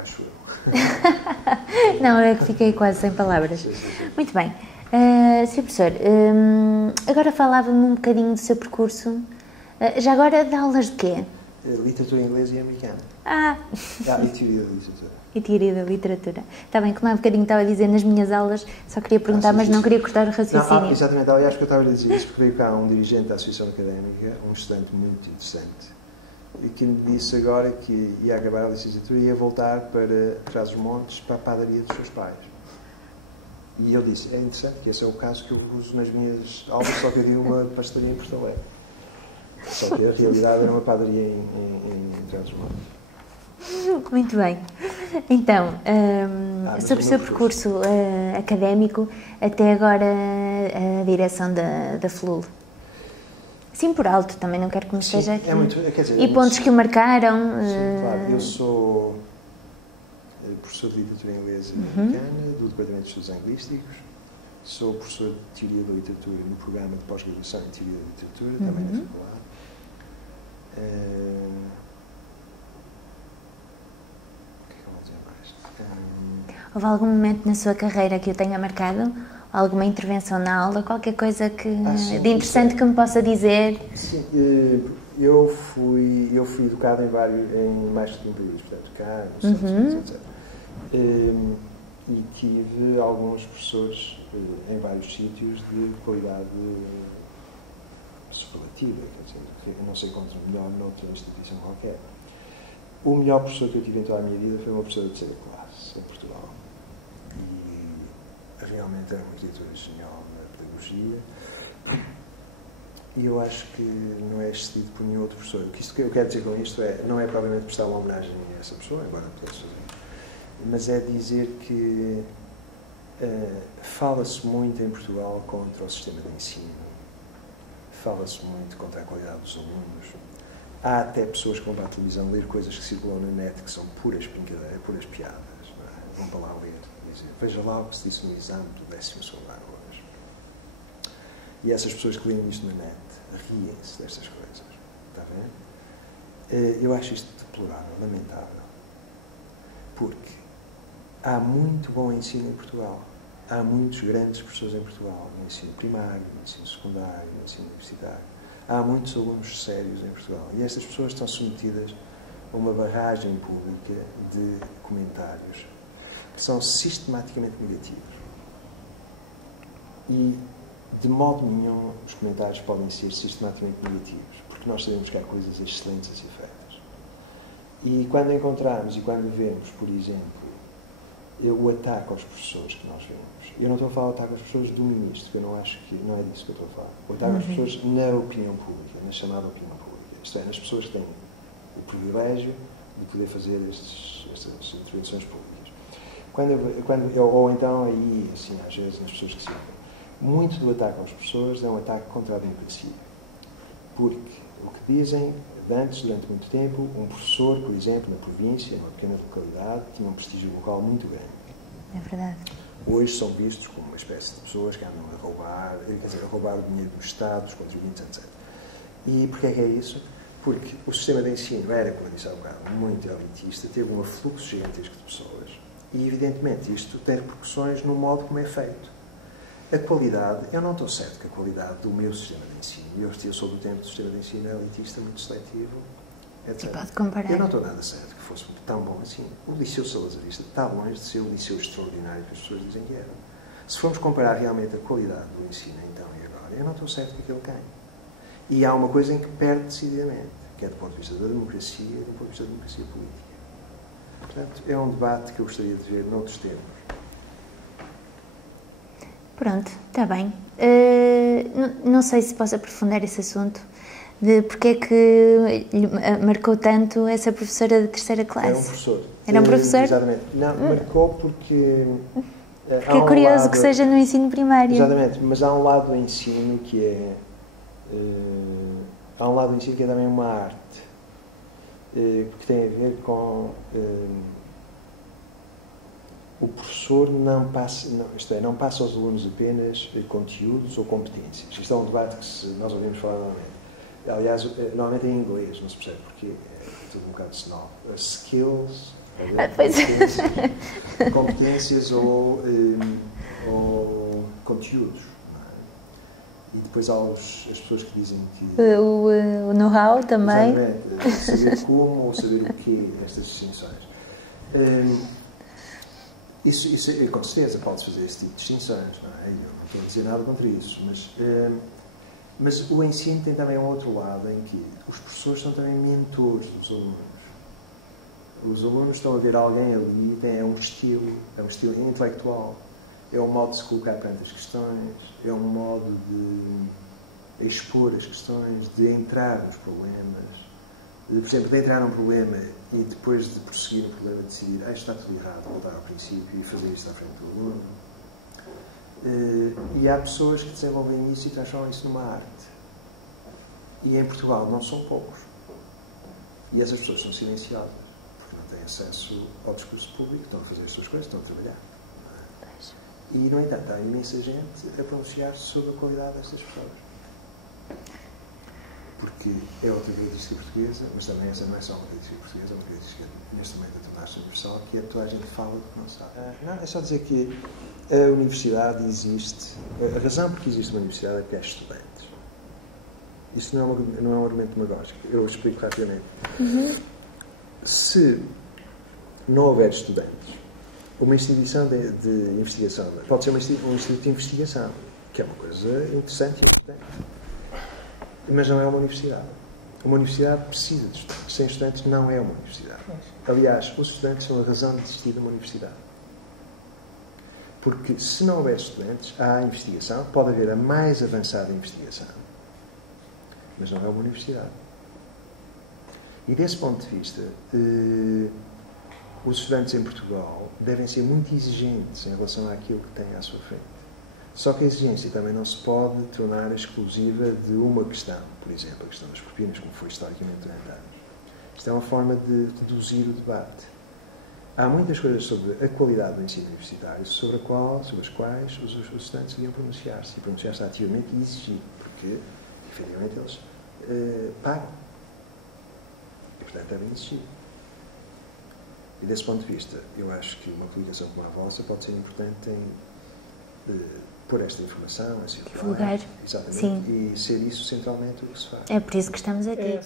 acho eu. Não, é que fiquei quase sem palavras. Sim, sim, sim. Muito bem. Sr. Professor, agora falava-me um bocadinho do seu percurso. Já agora dá aulas de quê? Literatura inglesa e americana. E teoria da literatura. E teoria da literatura. Está bem, como há um bocadinho estava a dizer nas minhas aulas, só queria perguntar, mas não queria cortar o raciocínio. Exatamente, aliás, que eu estava a dizer isso porque veio cá um dirigente da Associação Académica, um estudante muito interessante, e que me disse agora que ia acabar a licenciatura e ia voltar para Trás-os-Montes, para a padaria dos seus pais. E eu disse, é interessante que esse é o caso que eu uso nas minhas aulas, só que eu digo uma pastelaria em Porto Alegre. Só que a realidade era uma padaria em Trás-os-Montes. Muito bem. Então, sobre o seu percurso académico, até agora a direção da FLUL. Sim, por alto, também não quero que me esteja aqui. E pontos que o marcaram? Sim, claro. Eu sou professor de literatura inglesa e americana, do Departamento de Estudos Anglísticos. Sou professor de teoria da literatura no programa de pós-graduação em teoria da literatura, também na faculdade. O que é que eu vou dizer mais? Houve algum momento na sua carreira que o tenha marcado? Alguma intervenção na aula? Qualquer coisa de interessante que me possa dizer? Sim, eu fui educado em mais de 30 países, portanto, cá, nos Estados Unidos, etc. E tive alguns professores em vários sítios de qualidade superlativa, quer dizer, eu não sei quanto melhor noutra instituição qualquer. O melhor professor que eu tive em toda a minha vida foi uma professora de terceira classe, em Portugal. E realmente era uma criatura genial na pedagogia. E eu acho que não é excedido por nenhum outro professor. O que eu quero dizer com isto não é propriamente prestar uma homenagem a essa pessoa, embora pudesse fazer, mas é dizer que fala-se muito em Portugal contra o sistema de ensino, fala-se muito contra a qualidade dos alunos. Há até pessoas que vão para a televisão ler coisas que circulam na net que são puras brincadeiras, puras piadas. Não é? Vão para lá ler e dizer, veja lá o que se disse no exame do 12º ano hoje. E essas pessoas que leem isto na net riem-se destas coisas. Está a ver? Eu acho isto deplorável, lamentável. Porque há muito bom ensino em Portugal. Há muitos grandes professores em Portugal, no ensino primário, no ensino secundário, no ensino universitário. Há muitos alunos sérios em Portugal. E estas pessoas estão submetidas a uma barragem pública de comentários que são sistematicamente negativos. E, de modo nenhum, os comentários podem ser sistematicamente negativos, porque nós sabemos que há coisas excelentes a ser feitas. E quando encontramos e quando vemos, por exemplo, o ataque aos professores que nós vemos, eu não estou a falar do ataque aos professores do ministro, porque eu não acho que não é disso que eu estou a falar. O ataque às pessoas na opinião pública, na chamada opinião pública. Isto é, nas pessoas que têm o privilégio de poder fazer estas intervenções públicas. Ou então, aí, assim, às vezes, nas pessoas que se ouvem. Muito do ataque aos professores é um ataque contra a democracia. Porque o que dizem, antes, durante muito tempo, um professor, por exemplo, na província, numa pequena localidade, tinha um prestígio local muito grande. É verdade. Hoje são vistos como uma espécie de pessoas que andam a roubar, quer dizer, a roubar o dinheiro do Estado, dos contribuintes, etc. E porquê é que é isso? Porque o sistema de ensino era, como eu disse há um bocado, muito elitista, teve um afluxo gigantesco de pessoas e, evidentemente, isto tem repercussões no modo como é feito. A qualidade, eu não estou certo que a qualidade do meu sistema de ensino, eu sou do tempo do sistema de ensino elitista, muito seletivo, etc. Pode comparar. Eu não estou nada certo que fosse tão bom assim. O Liceu Salazarista está longe de ser o liceu extraordinário que as pessoas dizem que era. Se formos comparar realmente a qualidade do ensino então e agora, eu não estou certo que aquilo ganhe. E há uma coisa em que perde decididamente, que é do ponto de vista da democracia e do ponto de vista da democracia política. Portanto, é um debate que eu gostaria de ver noutros termos. Pronto, está bem. Não sei se posso aprofundar esse assunto de porque é que marcou tanto essa professora de terceira classe. Era um professor. Era um professor? Exatamente. Não, marcou porque... Porque é curioso que seja no ensino primário. Exatamente, mas há um lado do ensino que é... há um lado do ensino que é também uma arte, que tem a ver com... o professor não passa, não passa aos alunos apenas conteúdos ou competências. Isto é um debate que nós ouvimos falar normalmente. Aliás, normalmente em inglês, não se percebe porque é tudo um bocado snob. Skills Competências ou conteúdos. E depois há as pessoas que dizem que... O know-how também. Saber como ou saber o quê, estas distinções. Isso com certeza pode-se fazer esse tipo de distinções, não é? Eu não estou a dizer nada contra isso, mas o ensino tem também um outro lado em que os professores são também mentores dos alunos. Os alunos estão a ver alguém ali, é um estilo intelectual. É um modo de se colocar perante as questões, é um modo de expor as questões, de entrar nos problemas. Por exemplo, de entrar num problema e depois de prosseguir no problema decidir isto está tudo errado, voltar ao princípio e fazer isto à frente do aluno. E há pessoas que desenvolvem isso e transformam isso numa arte. E em Portugal não são poucos. E essas pessoas são silenciadas, porque não têm acesso ao discurso público, estão a fazer as suas coisas, estão a trabalhar. E, no entanto, há imensa gente a pronunciar-se sobre a qualidade destas pessoas. Porque é outra característica portuguesa, mas também essa não é só uma característica portuguesa, é uma característica neste momento a tornar-se universal, que é toda a gente fala do que não sabe. Não, é só dizer que a universidade existe, a razão por que existe uma universidade é porque há estudantes. Isso não é um argumento demagógico, eu explico rapidamente. Se não houver estudantes, uma instituição de investigação pode ser um instituto de investigação, que é uma coisa interessante e importante, mas não é uma universidade. Uma universidade precisa de estudantes. Sem estudantes não é uma universidade. Aliás, os estudantes são a razão de existir de uma universidade. Porque se não houver estudantes, há investigação, pode haver a mais avançada investigação, mas não é uma universidade. E desse ponto de vista, os estudantes em Portugal devem ser muito exigentes em relação àquilo que têm à sua frente. Só que a exigência também não se pode tornar exclusiva de uma questão. Por exemplo, a questão das propinas, como foi historicamente durante anos. Isto é uma forma de reduzir o debate. Há muitas coisas sobre a qualidade do ensino universitário sobre as quais os estudantes deviam pronunciar-se. E pronunciar-se ativamente e exigir. Porque, efetivamente, eles pagam. E, portanto, devem exigir. E desse ponto de vista, eu acho que uma publicação como a vossa pode ser importante em pôr esta informação, a circular, divulgar, exatamente, sim. E ser isso centralmente o que se faz. É por isso que estamos aqui.